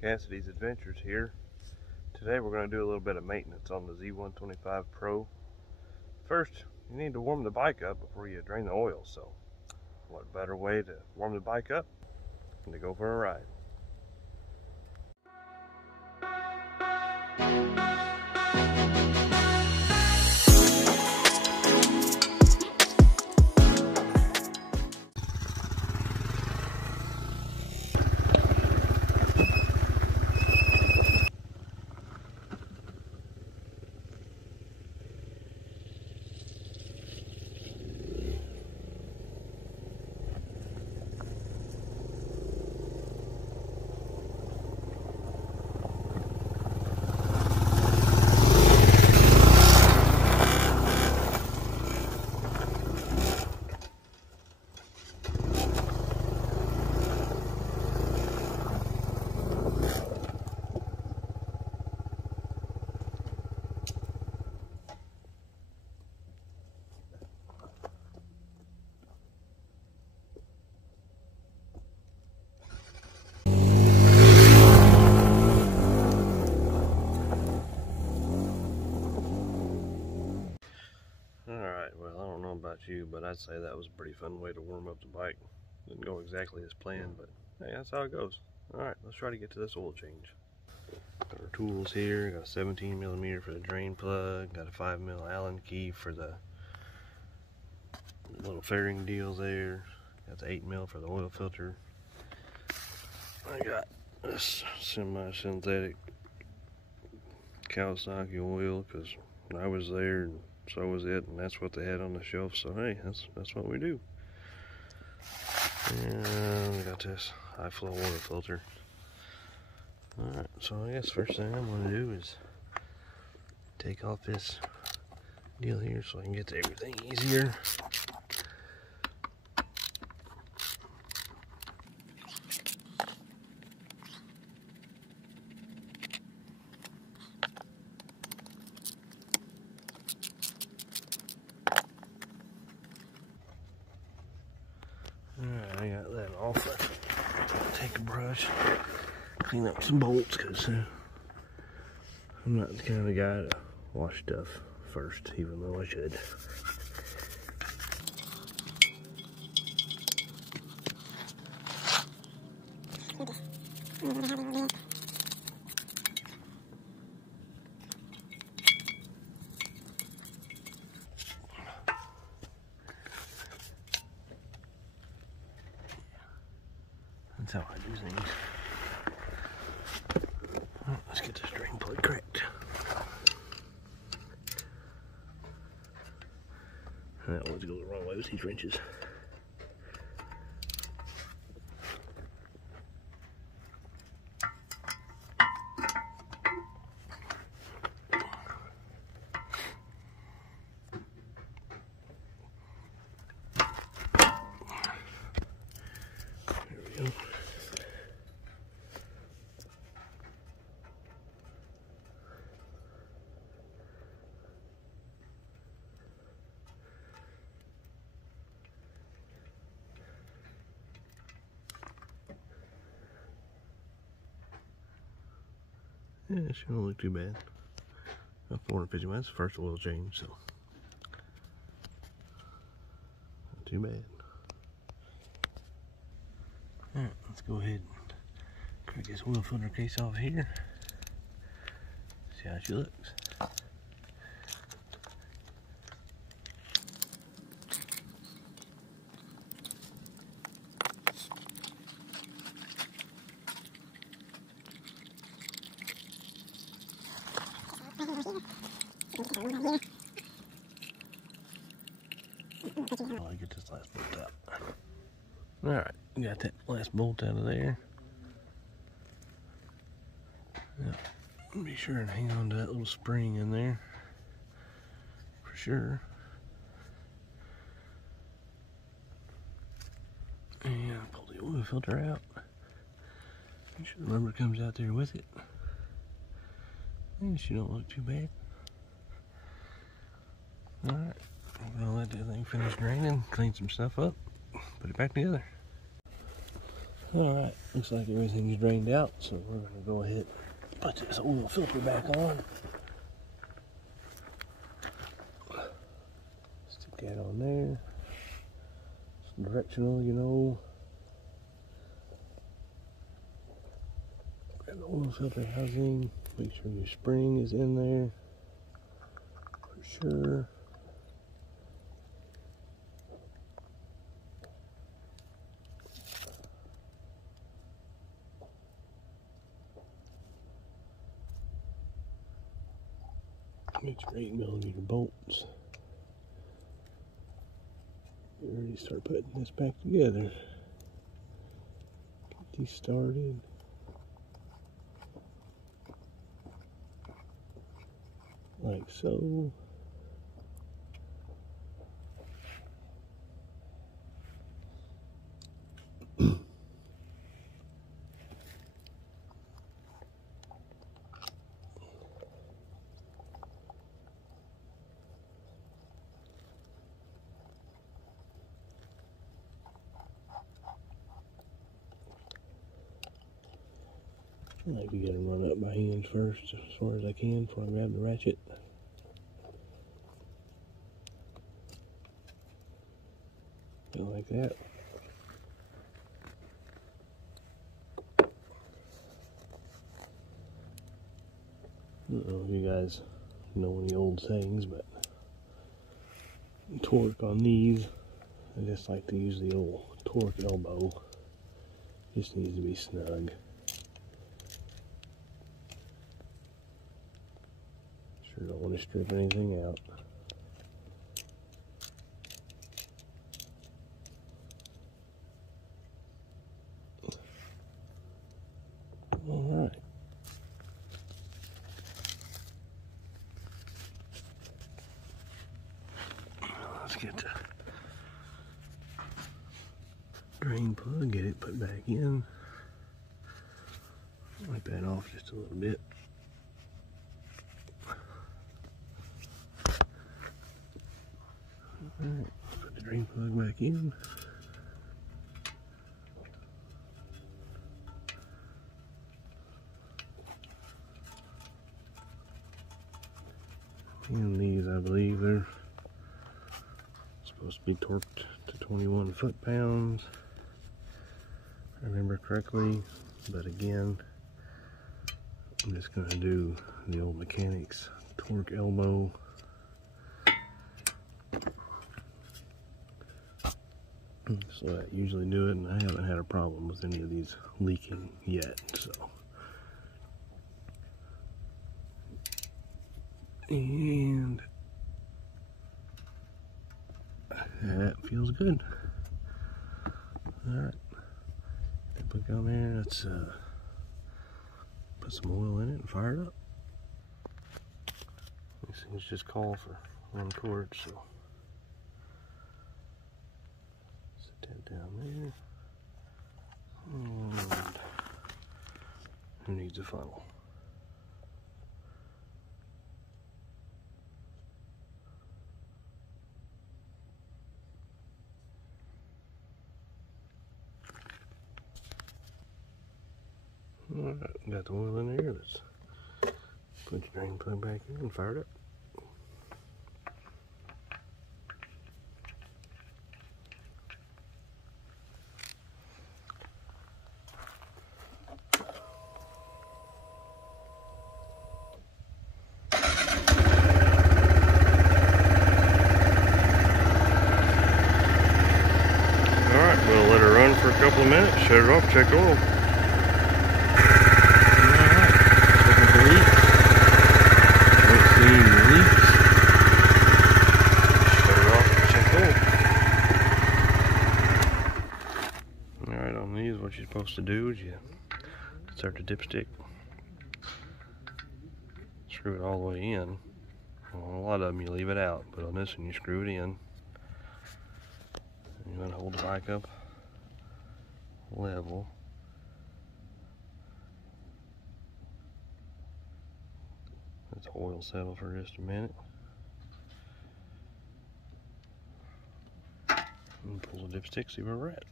Cassidy's Adventures here. Today we're going to do a little bit of maintenance on the Z125pro. First, you need to warm the bike up before you drain the oil, so what better way to warm the bike up than to go for a ride. Alright, well, I don't know about you, but I'd say that was a pretty fun way to warm up the bike. Didn't go exactly as planned, but hey, that's how it goes. Alright, let's try to get to this oil change. Got our tools here. Got a 17mm for the drain plug. Got a 5mm Allen key for the little fairing deal there. Got the 8mm for the oil filter. I got this semi-synthetic Kawasaki oil because I was there and so was it, and that's what they had on the shelf. So hey, that's what we do. And we got this high flow oil filter. Alright, so I guess first thing I'm going to do is take off this deal here so I can get to everything easier. Alright, I got that off. Take a brush, clean up some bolts because I'm not the kind of guy to wash stuff first, even though I should. That's how I do things. Well, let's get this drain plug cracked. That always goes the wrong way with these wrenches. There we go. Yeah, it shouldn't look too bad. About 450 miles, first oil change, so not too bad. Alright, let's go ahead and crack this oil filter case off here. See how she looks. I'll get this last bolt out. Alright, got that last bolt out of there. Now, be sure and hang on to that little spring in there for sure. And pull the oil filter out. Make sure the rubber comes out there with it. And she don't look too bad. Alright, I'm gonna let that thing finish draining, clean some stuff up, put it back together. Alright, looks like everything's drained out, so we're going to go ahead and put this oil filter back on. Stick that on there. It's directional, you know. Grab the oil filter housing. Make sure your spring is in there. For sure. Makes for 8mm bolts. Get ready to start putting this back together. Get these started. Like so. I like to get them run up by hand first as far as I can before I grab the ratchet. Go like that. I don't know if you guys know any old sayings, but torque on these, I just like to use the old torque elbow. Just needs to be snug. Sure don't want to strip anything out. Alright. Let's get the drain plug, get it put back in. Wipe that off just a little bit. Alright, put the drain plug back in. And these, I believe, they're supposed to be torqued to 21 foot-pounds, if I remember correctly. But again, I'm just going to do the old mechanics torque elbow. So I usually do it, and I haven't had a problem with any of these leaking yet. So, and that feels good. Alright, put it down there. Let's put some oil in it and fire it up. These things just call for 1 quart, so set that down there. And who needs a funnel? Alright, got the oil in there. Let's put your drain plug back in and fire it up. Alright, we'll let her run for a couple of minutes, shut it off, check oil. What you're supposed to do is you insert the dipstick, screw it all the way in. Well, a lot of them you leave it out, but on this one you screw it in. You want to hold the bike up level. Let the oil settle for just a minute. And pull the dipstick, see where we're at.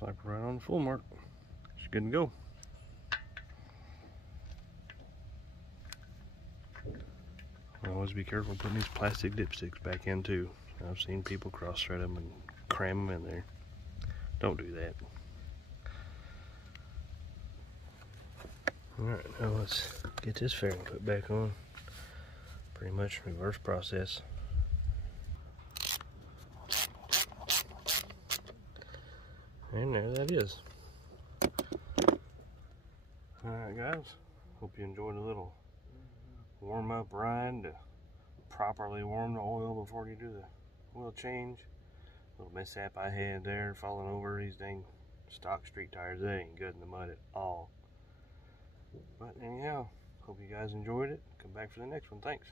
Looks like we're right on the full mark. It's good to go. Always be careful putting these plastic dipsticks back in too. I've seen people cross-thread them and cram them in there. Don't do that. Alright, now let's get this fairing put back on. Pretty much reverse process. And there that is. Alright guys, hope you enjoyed a little warm up ride to properly warm the oil before you do the oil change. Little mishap I had there, falling over these dang stock street tires. They ain't good in the mud at all. But anyhow, hope you guys enjoyed it. Come back for the next one. Thanks.